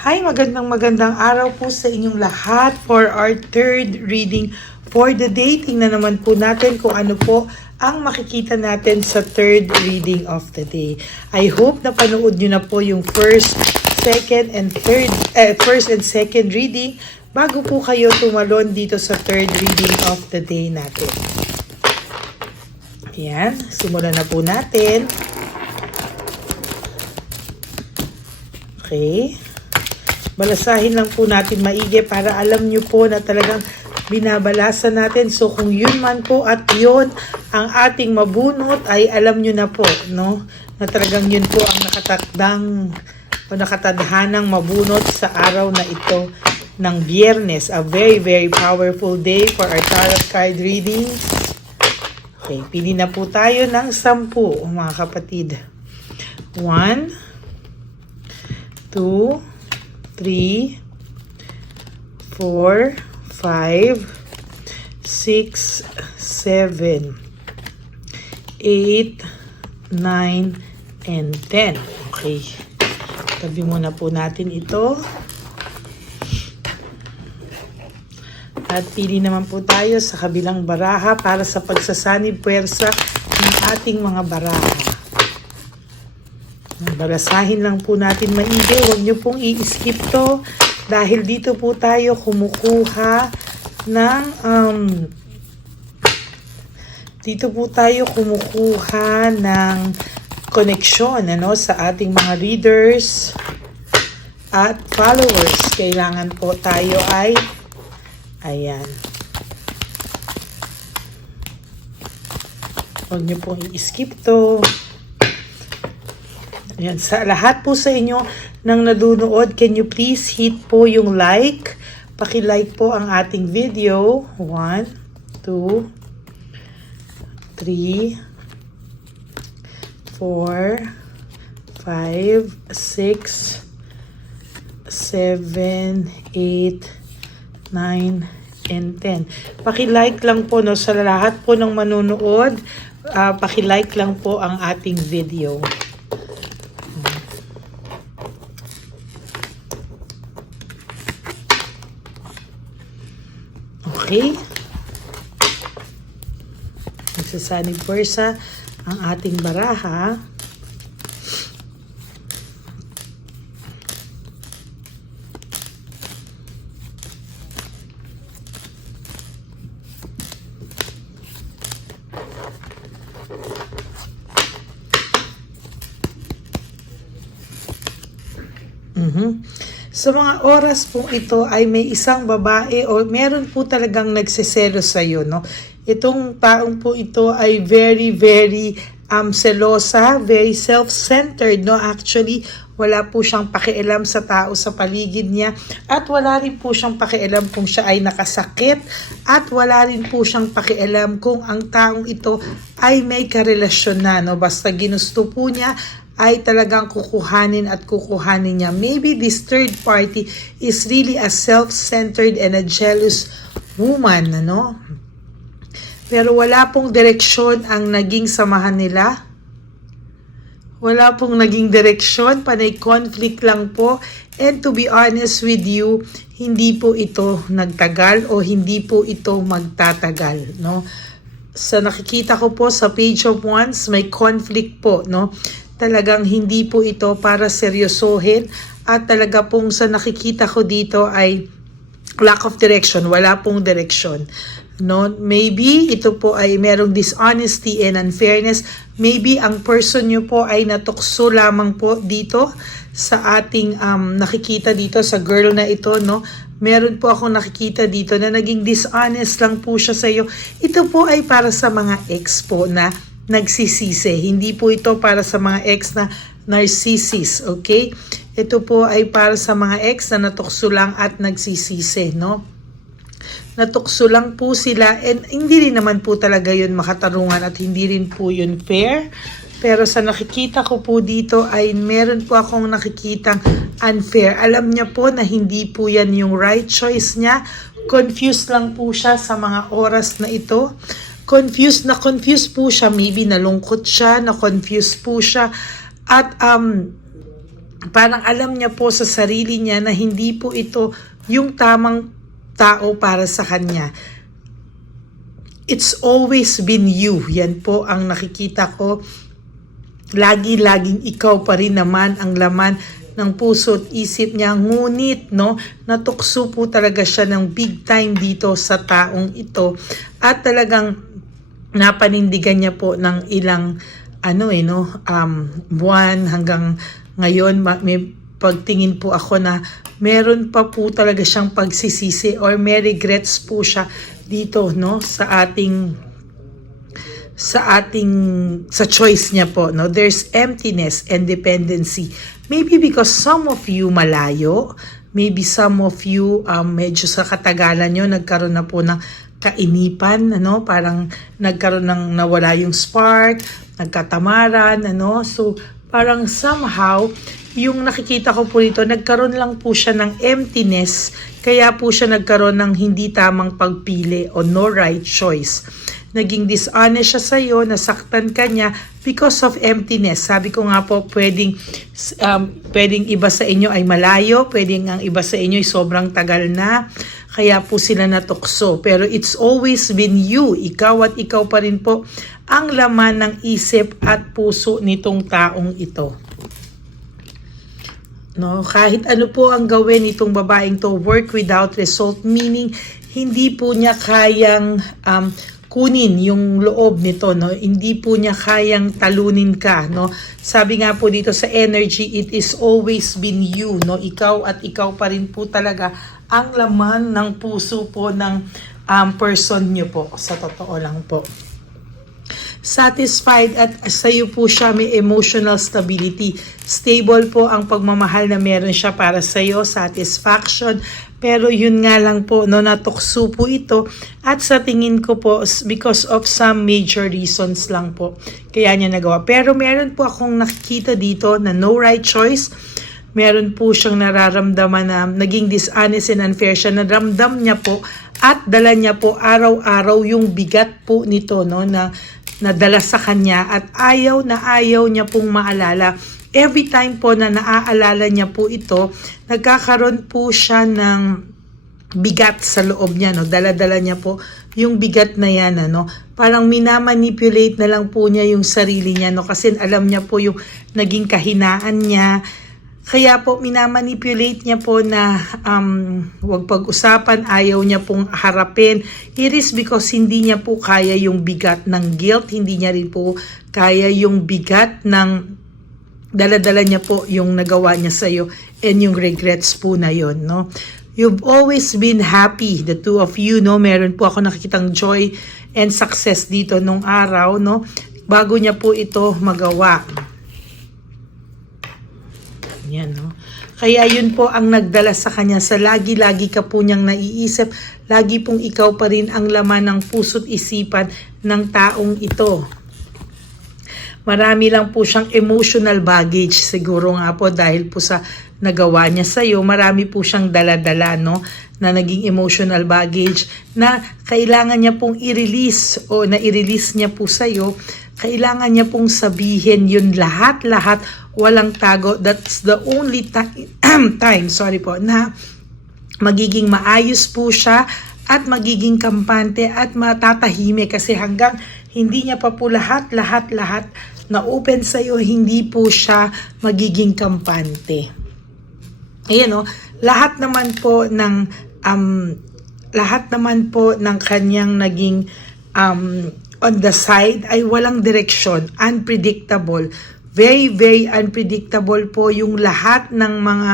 Hi, magandang araw po sa inyong lahat for our third reading for the day. Tingnan naman po natin kung ano po ang makikita natin sa third reading of the day. I hope na panood nyo na po yung first and second reading bago po kayo tumalon dito sa third reading of the day natin. Ayan, simulan na po natin. Okay. Balasahin lang po natin maigi para alam nyo po na talagang binabalasan natin. So kung yun man po at yun ang ating mabunot ay alam nyo na po, no? Na talagang yun po ang nakatadhanang mabunot sa araw na ito ng Biyernes. A very powerful day for our tarot card readings. Okay, pili na po tayo ng 10 mga kapatid. 1, 2, 3, 4, 5, 6, 7, 8, 9, and 10. Okay. Tabi muna po natin ito. At pili naman po tayo sa kabilang baraha para sa pagsasanib puwersa ng ating mga baraha. Balasahin lang po natin maigi. Huwag nyo pong i-skip to dahil dito po tayo kumukuha ng koneksyon sa ating mga readers at followers. Kailangan po tayo ay ayan. Huwag nyo pong i-skip to. Ayan, sa lahat po sa inyo nang nadunood, can you please hit po yung like? Paki-like po ang ating video. 1, 2, 3, 4, 5, 6, 7, 8, 9, and 10. Paki-like lang po sa lahat po ng manunood. Paki-like lang po ang ating video. Okay. Nagsasanib puwersa ang ating baraha. Sa mga oras po ito ay may isang babae o meron po talagang nagsiselo sa iyo, no? Itong taong po ito ay very selosa, very self-centered, no? Actually, wala po siyang pakialam sa tao sa paligid niya at wala rin po siyang pakialam kung siya ay nakasakit at wala rin po siyang pakialam kung ang taong ito ay may karelasyon na, no? Basta ginusto po niya ay talagang kukuhanin niya. Maybe this third party is really a self-centered and a jealous woman, ano? Pero wala pong direksyon ang naging samahan nila. Wala pong naging direksyon, panay conflict lang po. And to be honest with you, hindi po ito nagtagal o hindi po ito magtatagal, no? Sa nakikita ko po sa page of wands, may conflict po, no? Talagang hindi po ito para seryosohin at talaga pong sa nakikita ko dito ay lack of direction, wala pong direksyon. No, maybe ito po ay merong dishonesty and unfairness. Maybe ang person nyo po ay natukso lamang po dito sa ating nakikita dito sa girl na ito, no? Meron po akong nakikita dito na naging dishonest lang po siya sa iyo. Ito po ay para sa mga ex po na nagsisisi. Hindi po ito para sa mga ex na narcissist, okay? Ito po ay para sa mga ex na natukso lang at nagsisisi, no? Natukso lang po sila and hindi rin naman po talaga yun makatarungan at hindi rin po yun fair. Pero sa nakikita ko po dito ay meron po akong nakikitang unfair. Alam niya po na hindi po yan yung right choice niya. Confused lang po siya sa mga oras na ito. Confused po siya, maybe nalungkot siya, na-confused po siya at parang alam niya po sa sarili niya na hindi po ito yung tamang tao para sa kanya. It's always been you. Yan po ang nakikita ko. Lagi-laging ikaw pa rin naman ang laman ng puso at isip niya. Ngunit, no, natukso po talaga siya ng big time dito sa taong ito. At talagang napanindigan niya po ng ilang buwan hanggang ngayon. May pagtingin po ako na meron pa po talaga siyang pagsisisi or may regrets po siya dito, no, sa choice niya po, no. There's emptiness and dependency. Maybe because some of you malayo, maybe some of you medyo sa katagalan nyo nagkaroon na po ng kainipan, ano, parang nagkaroon ng nawala yung spark, nagkatamaran, ano. So parang somehow yung nakikita ko po dito, nagkaroon lang po siya ng emptiness, kaya po siya nagkaroon ng hindi tamang pagpili o no right choice. Naging dishonest siya sa'yo, nasaktan ka niya because of emptiness. Sabi ko nga po, pwedeng iba sa inyo ay malayo, pwedeng ang iba sa inyo ay sobrang tagal na, kaya po sila natukso. Pero it's always been you, ikaw at ikaw pa rin po ang laman ng isip at puso nitong taong ito. No, kahit ano po ang gawin itong babaeng to, work without result, meaning hindi po niya kayang kunin yung loob nito, no? Hindi po niya kayang talunin ka, no? Sabi nga po dito sa energy, it is always been you, no? Ikaw at ikaw pa rin po talaga ang laman ng puso po ng person niyo po, sa totoo lang po. Satisfied at sa iyo po siya, may emotional stability. Stable po ang pagmamahal na meron siya para sa iyo, satisfaction. Pero yun nga lang po, no, natukso po ito. At sa tingin ko po, because of some major reasons lang po, kaya niya nagawa. Pero meron po akong nakikita dito na no right choice. Meron po siyang nararamdaman na naging dishonest and unfair siya. Naramdam niya po at dala niya po araw-araw yung bigat po nito, no, na nadala sa kanya at ayaw niya pong maalala. Every time po na naaalala niya po ito, nagkakaroon po siya ng bigat sa loob niya, no? Dala-dala niya po yung bigat na yan, ano? Parang minamanipulate na lang po niya yung sarili niya, no? Kasi alam niya po yung naging kahinaan niya. Kaya po minamanipulate niya po na wag pag-usapan, ayaw niya pong harapin. It is because hindi niya po kaya yung bigat ng guilt, hindi niya rin po kaya yung bigat ng dala-dala niya po yung nagawa niya sa iyo and yung regrets po na yon, no. You've always been happy, the two of you, no. Meron po ako nakikitang joy and success dito nung araw, no, bago niya po ito magawa. Yan, no? Kaya yun po ang nagdala sa kanya sa lagi-lagi ka po niyang naiisip, lagi pong ikaw pa rin ang laman ng puso't isipan ng taong ito. Marami lang po siyang emotional baggage, siguro nga po dahil po sa nagawa niya sa'yo, marami po siyang dala-dala, no, na naging emotional baggage na kailangan niya pong i-release o na-i-release niya po sa'yo. Kailangan niya pong sabihin yun lahat-lahat, walang tago. That's the only time, na magiging maayos po siya at magiging kampante at matatahimik kasi hanggang hindi niya pa po lahat na open sa'yo, hindi po siya magiging kampante. Ayan, no? Lahat naman po ng kanyang naging on the side ay walang direksyon, unpredictable, very unpredictable po yung lahat ng mga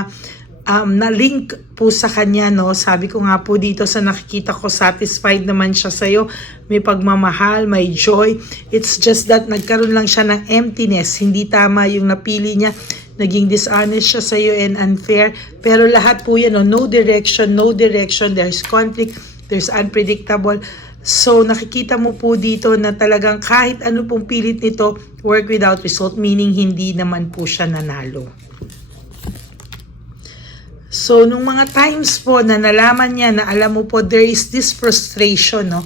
na link po sa kanya, no. Sabi ko nga po dito sa nakikita ko, satisfied naman siya sa'yo, may pagmamahal, may joy. It's just that nagkaroon lang siya ng emptiness, hindi tama yung napili niya, naging dishonest siya sa'yo and unfair. Pero lahat po yan, no direction, there's conflict, there's unpredictable. So, nakikita mo po dito na talagang kahit ano pong pilit nito, work without result, meaning hindi naman po siya nanalo. So, nung mga times po na nalaman niya na alam mo po, there is this frustration, no?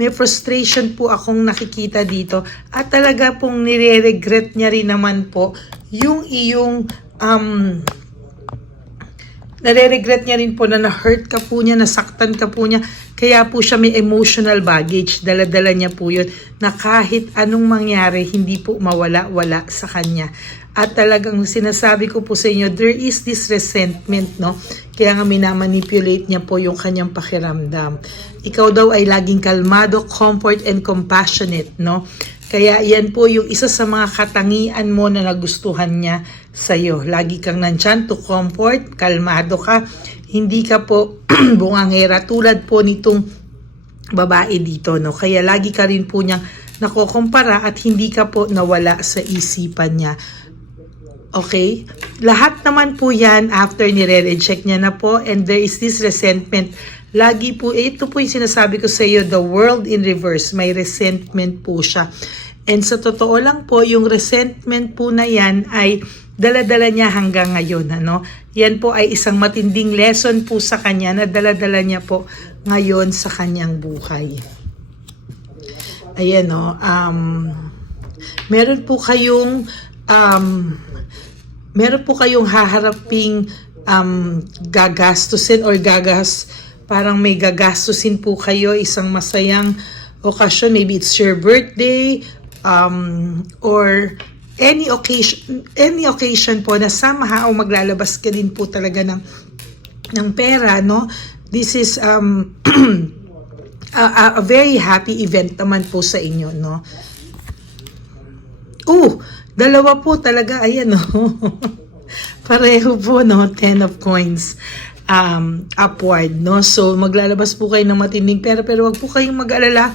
may frustration po akong nakikita dito at talaga pong nire-regret niya rin naman po yung iyong nare-regret niya rin po na na-hurt ka po niya, nasaktan ka po niya. Kaya po siya may emotional baggage. Dala-dala niya po yun na kahit anong mangyari, hindi po mawala-wala sa kanya. At talagang sinasabi ko po sa inyo, there is this resentment, no? Kaya nga minamanipulate niya po yung kanyang pakiramdam. Ikaw daw ay laging kalmado, comfort, and compassionate, no? Kaya yan po yung isa sa mga katangian mo na nagustuhan niya sa'yo. Lagi kang nandyan to comfort, kalmado ka, hindi ka po bungangera tulad po nitong babae dito, no? Kaya lagi ka rin po niyang nakukumpara at hindi ka po nawala sa isipan niya. Okay? Lahat naman po yan after nire-reject niya na po and there is this resentment. Lagi po, ito po yung sinasabi ko sa iyo, the world in reverse, may resentment po siya. And sa totoo lang po, yung resentment po na yan ay dala-dala niya hanggang ngayon. Ano? Yan po ay isang matinding lesson po sa kanya na dala-dala niya po ngayon sa kanyang buhay. Ayan o, meron po kayong haharaping gagastusin or parang may gagastusin po kayo, isang masayang okasyon, maybe it's your birthday, or any occasion po na somehow maglalabas ka din po talaga ng pera, no? This is a very happy event naman po sa inyo, no? Dalawa po talaga, ayan, no? Pareho po, no? 10 of coins. Upward, no? So, maglalabas po kayo ng matinding pera, pero wag po kayong mag-alala.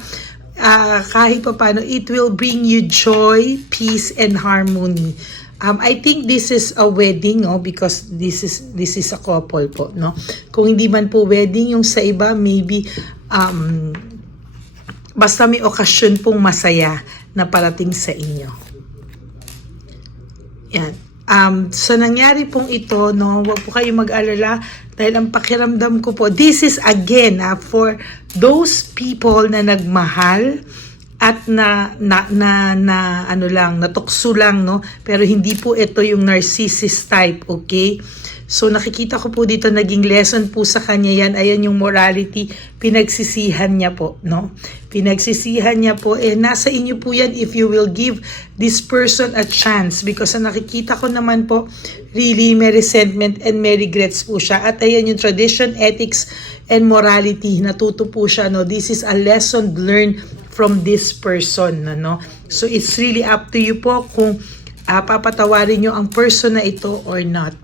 Kahit pa paano, it will bring you joy, peace, and harmony. I think this is a wedding, no? Because this is a couple po, no? Kung hindi man po wedding, yung sa iba, maybe, basta may okasyon pong masaya na parating sa inyo. Yan. Sa nangyari pong ito, no, wag po kayong mag-alala dahil ang pakiramdam ko po, this is again for those people na nagmahal at natukso lang, no, pero hindi po ito yung narcissist type, okay? So nakikita ko po dito naging lesson po sa kanya yan. Ayan yung morality, pinagsisihan niya po, no? Pinagsisihan niya po, nasa inyo po yan if you will give this person a chance, because nakikita ko naman po really may resentment and may regrets po siya. At ayan yung tradition, ethics, and morality, natuto po siya, no? This is a lesson learned from this person, no? So it's really up to you po kung papatawarin nyo ang person na ito or not.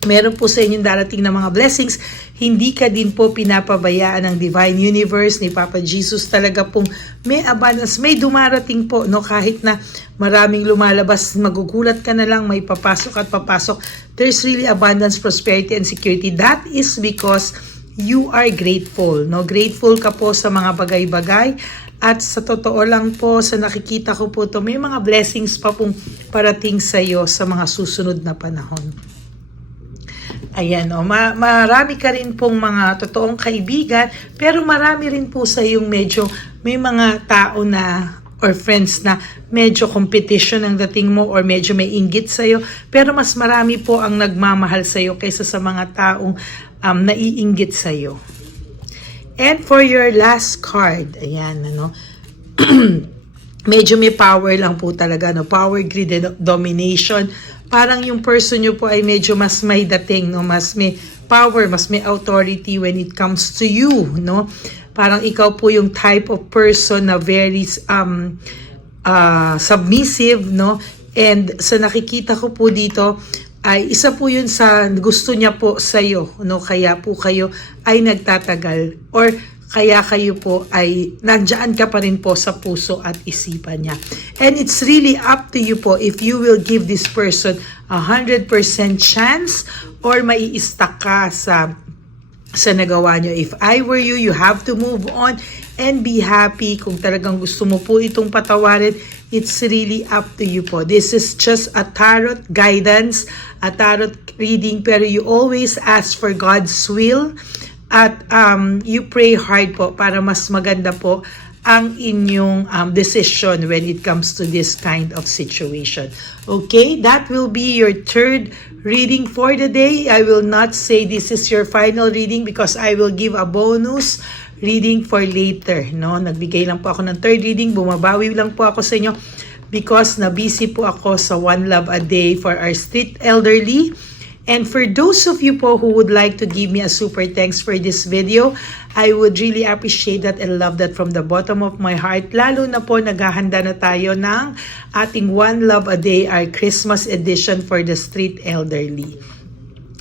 Meron po sa inyong darating na mga blessings. Hindi ka din po pinapabayaan ng Divine Universe ni Papa Jesus. Talaga pong may abundance, may dumarating po, no? Kahit na maraming lumalabas, magugulat ka na lang, may papasok at papasok. There's really abundance, prosperity, and security. That is because you are grateful, no? Grateful ka po sa mga bagay-bagay. At sa totoo lang po, sa nakikita ko po to, may mga blessings pa pong parating sa iyo sa mga susunod na panahon. Ayan, marami ka rin pong mga totoong kaibigan, pero marami rin po sa yung medyo may mga tao na or friends na medyo competition ang dating mo or medyo may inggit sa'yo, pero mas marami po ang nagmamahal sa'yo kaysa sa mga taong naiinggit sa'yo. And for your last card, ayan, ano, medyo may power lang po talaga, no? Power, greed, and domination. Parang yung person nyo po ay medyo mas may dating, no? Mas may power, mas may authority when it comes to you, no? Parang ikaw po yung type of person na very submissive, no? And sa nakikita ko po dito, ay isa po yun sa gusto niya po sa'yo, no? Kaya po kayo ay nagtatagal or kaya kayo po ay nandiyan ka pa rin po sa puso at isipan niya. And it's really up to you po if you will give this person 100% chance or mai-stuck ka sa nagawa nyo. If I were you, you have to move on and be happy. Kung talagang gusto mo po itong patawarin, it's really up to you po. This is just a tarot guidance, a tarot reading, pero you always ask for God's will. At you pray hard po para mas maganda po ang inyong decision when it comes to this kind of situation. Okay, that will be your third reading for the day. I will not say this is your final reading because I will give a bonus reading for later. No, nagbigay lang po ako ng third reading, bumabawi lang po ako sa inyo because na-busy po ako sa One Love a Day for our street elderly. And for those of you po who would like to give me a super thanks for this video, I would really appreciate that and love that from the bottom of my heart. Lalo na po naghahanda na tayo ng ating One Love a Day, our Christmas edition for the street elderly.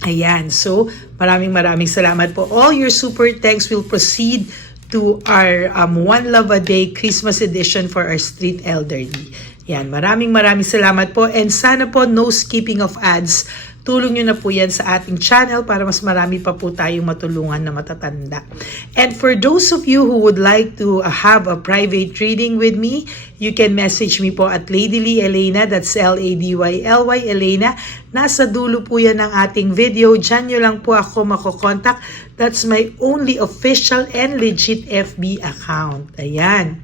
Ayan, so maraming salamat po. All your super thanks will proceed to our One Love a Day Christmas edition for our street elderly. Yan, maraming salamat po. And sana po no skipping of ads. Tulong nyo na po yan sa ating channel para mas marami pa po tayong matulungan na matatanda. And for those of you who would like to have a private reading with me, you can message me po at Lady Lee Elena, that's Ladyly Elena. Nasa dulo po yan ng ating video. Diyan nyo lang po ako makokontak. That's my only official and legit FB account. Ayan.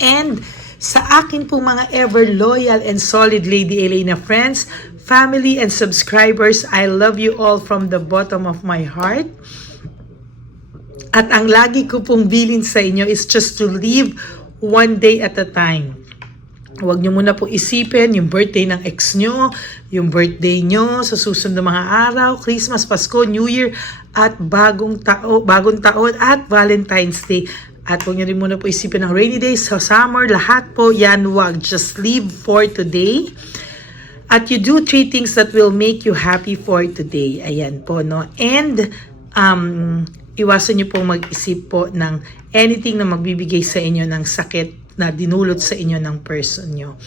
And sa akin po mga ever loyal and solid Lady Elena friends, family and subscribers, I love you all from the bottom of my heart. At ang lagi ko pong bilin sa inyo is just to live one day at a time. Huwag nyo muna po isipin yung birthday ng ex nyo, yung birthday nyo sa susunod na mga araw, Christmas, Pasko, New Year, at bagong taon at Valentine's Day. At huwag nyo rin muna po isipin ng rainy days, sa summer, lahat po yan, wag. Just live for today. At you do 3 things that will make you happy for today. Ayan po, no? And, iwasan nyo pong mag-isip po ng anything na magbibigay sa inyo ng sakit na dinulot sa inyo ng person nyo.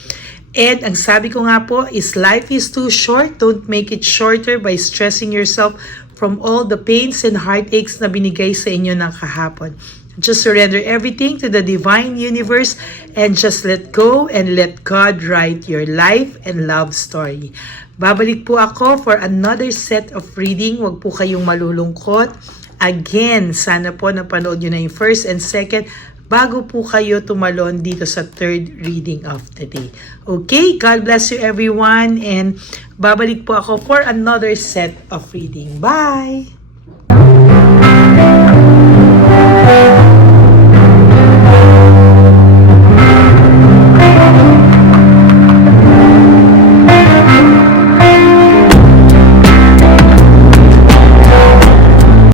And, ang sabi ko nga po is life is too short. Don't make it shorter by stressing yourself from all the pains and heartaches na binigay sa inyo ng kahapon. Just surrender everything to the divine universe and just let go and let God write your life and love story. Babalik po ako for another set of reading. Huwag po kayong malulungkot. Again, sana po napanood nyo na yung first and second bago po kayo tumalon dito sa third reading of the day. Okay, God bless you everyone and babalik po ako for another set of reading. Bye!